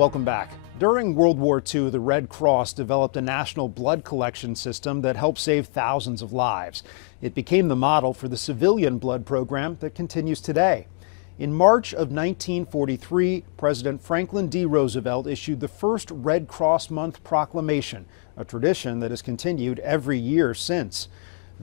Welcome back. During World War II, the Red Cross developed a national blood collection system that helped save thousands of lives. It became the model for the civilian blood program that continues today. In March of 1943, President Franklin D. Roosevelt issued the first Red Cross Month proclamation, a tradition that has continued every year since.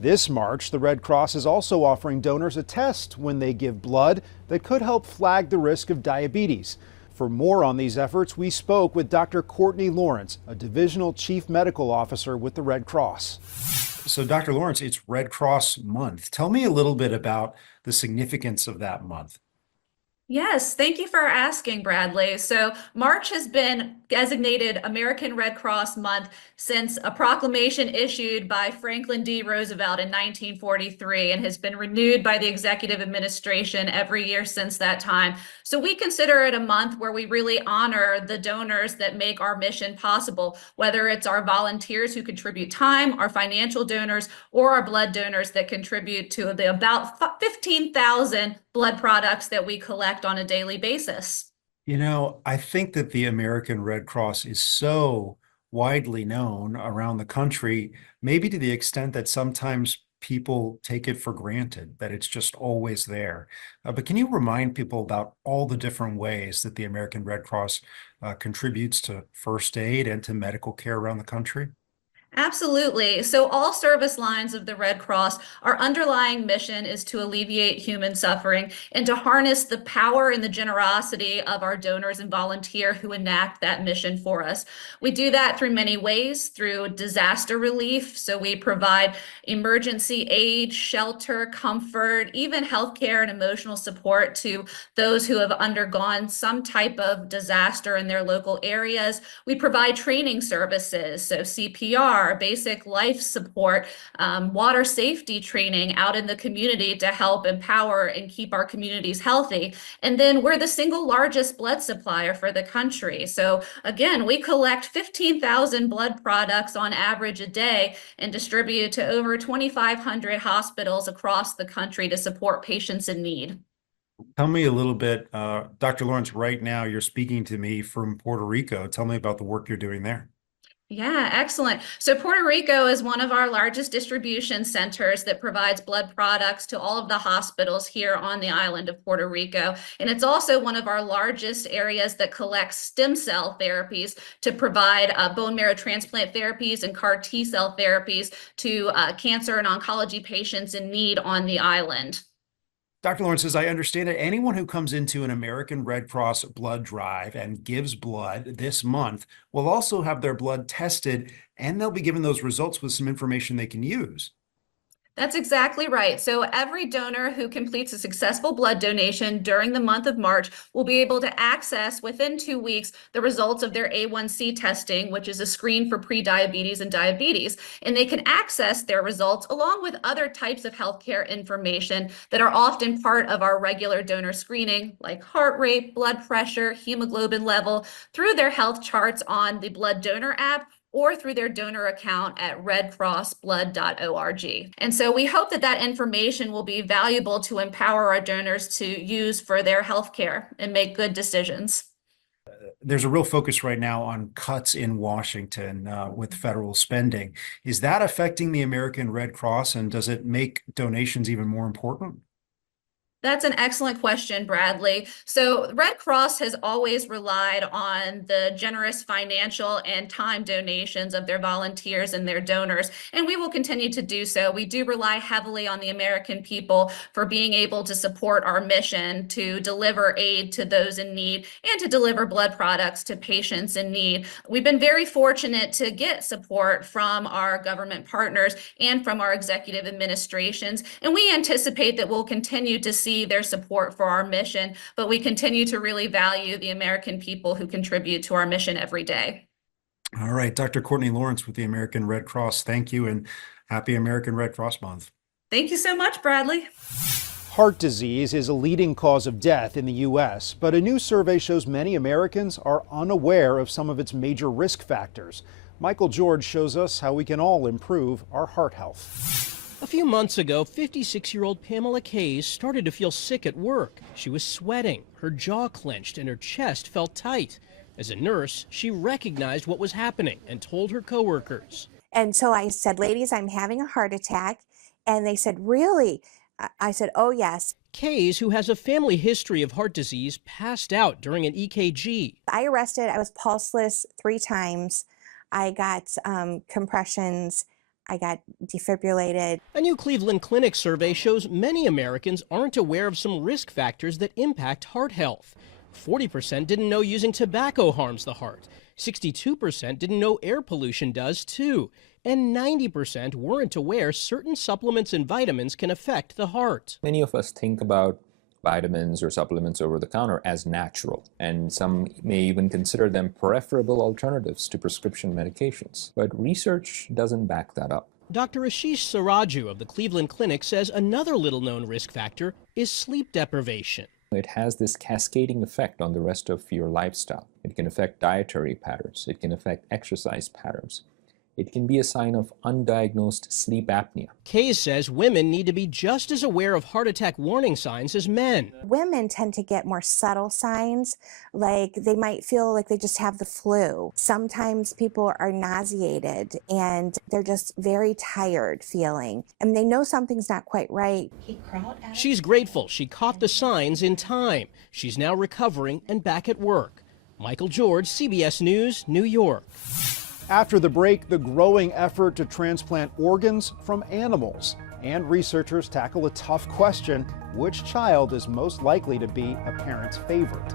This March, the Red Cross is also offering donors a test when they give blood that could help flag the risk of diabetes. For more on these efforts, we spoke with Dr. Courtney Lawrence, a Divisional Chief Medical Officer with the Red Cross. So, Dr. Lawrence, it's Red Cross Month. Tell me a little bit about the significance of that month. Yes, thank you for asking, Bradley. So March has been designated American Red Cross Month since a proclamation issued by Franklin D. Roosevelt in 1943 and has been renewed by the executive administration every year since that time. So we consider it a month where we really honor the donors that make our mission possible, whether it's our volunteers who contribute time, our financial donors, or our blood donors that contribute to the about 15,000 blood products that we collect on a daily basis. You know, I think that the American Red Cross is so widely known around the country, maybe to the extent that sometimes people take it for granted that it's just always there. But can you remind people about all the different ways that the American Red Cross contributes to first aid and to medical care around the country? Absolutely. So all service lines of the Red Cross, our underlying mission is to alleviate human suffering and to harness the power and the generosity of our donors and volunteers who enact that mission for us. We do that through many ways, through disaster relief. So we provide emergency aid, shelter, comfort, even healthcare and emotional support to those who have undergone some type of disaster in their local areas. We provide training services, so CPR, basic life support, water safety training out in the community to help empower and keep our communities healthy. And then we're the single largest blood supplier for the country. So again, we collect 15,000 blood products on average a day and distribute to over 2,500 hospitals across the country to support patients in need. Tell me a little bit, Dr. Lawrence, right now you're speaking to me from Puerto Rico. Tell me about the work you're doing there. Yeah, excellent. So Puerto Rico is one of our largest distribution centers that provides blood products to all of the hospitals here on the island of Puerto Rico. And it's also one of our largest areas that collects stem cell therapies to provide bone marrow transplant therapies and CAR T-cell therapies to cancer and oncology patients in need on the island. Dr. Lawrence, as I understand it, anyone who comes into an American Red Cross blood drive and gives blood this month will also have their blood tested, and they'll be given those results with some information they can use. That's exactly right. So every donor who completes a successful blood donation during the month of March will be able to access within 2 weeks the results of their A1C testing, which is a screen for prediabetes and diabetes. And they can access their results along with other types of healthcare information that are often part of our regular donor screening, like heart rate, blood pressure, hemoglobin level, through their health charts on the Blood Donor app or through their donor account at redcrossblood.org. And so we hope that that information will be valuable to empower our donors to use for their healthcare and make good decisions. There's a real focus right now on cuts in Washington with federal spending. Is that affecting the American Red Cross, and does it make donations even more important? That's an excellent question, Bradley. So Red Cross has always relied on the generous financial and time donations of their volunteers and their donors, and we will continue to do so. We do rely heavily on the American people for being able to support our mission to deliver aid to those in need and to deliver blood products to patients in need. We've been very fortunate to get support from our government partners and from our executive administrations, and we anticipate that we'll continue to see their support for our mission, but we continue to really value the American people who contribute to our mission every day. All right, Dr. Courtney Lawrence with the American Red Cross. Thank you, and happy American Red Cross Month. Thank you so much, Bradley. Heart disease is a leading cause of death in the U.S., but a new survey shows many Americans are unaware of some of its major risk factors. Michael George shows us how we can all improve our heart health. A few months ago, 56-year-old Pamela Kays started to feel sick at work. She was sweating, her jaw clenched, and her chest felt tight. As a nurse, she recognized what was happening and told her coworkers. And so I said, ladies, I'm having a heart attack. And they said, really? I said, oh, yes. Kays, who has a family history of heart disease, passed out during an EKG. I was pulseless 3 times. I got compressions. I got defibrillated. A new Cleveland Clinic survey shows many Americans aren't aware of some risk factors that impact heart health. 40% didn't know using tobacco harms the heart. 62% didn't know air pollution does too. And 90% weren't aware certain supplements and vitamins can affect the heart. Many of us think about vitamins or supplements over the counter as natural, and some may even consider them preferable alternatives to prescription medications. But research doesn't back that up. Dr. Ashish Saraju of the Cleveland Clinic says another little-known risk factor is sleep deprivation. It has this cascading effect on the rest of your lifestyle. It can affect dietary patterns. It can affect exercise patterns. It can be a sign of undiagnosed sleep apnea. Kays says women need to be just as aware of heart attack warning signs as men. Women tend to get more subtle signs, like they might feel like they just have the flu. Sometimes people are nauseated and they're just very tired feeling, and they know something's not quite right. She's grateful she caught the signs in time. She's now recovering and back at work. Michael George, CBS News, New York. After the break, the growing effort to transplant organs from animals. And researchers tackle a tough question: which child is most likely to be a parent's favorite?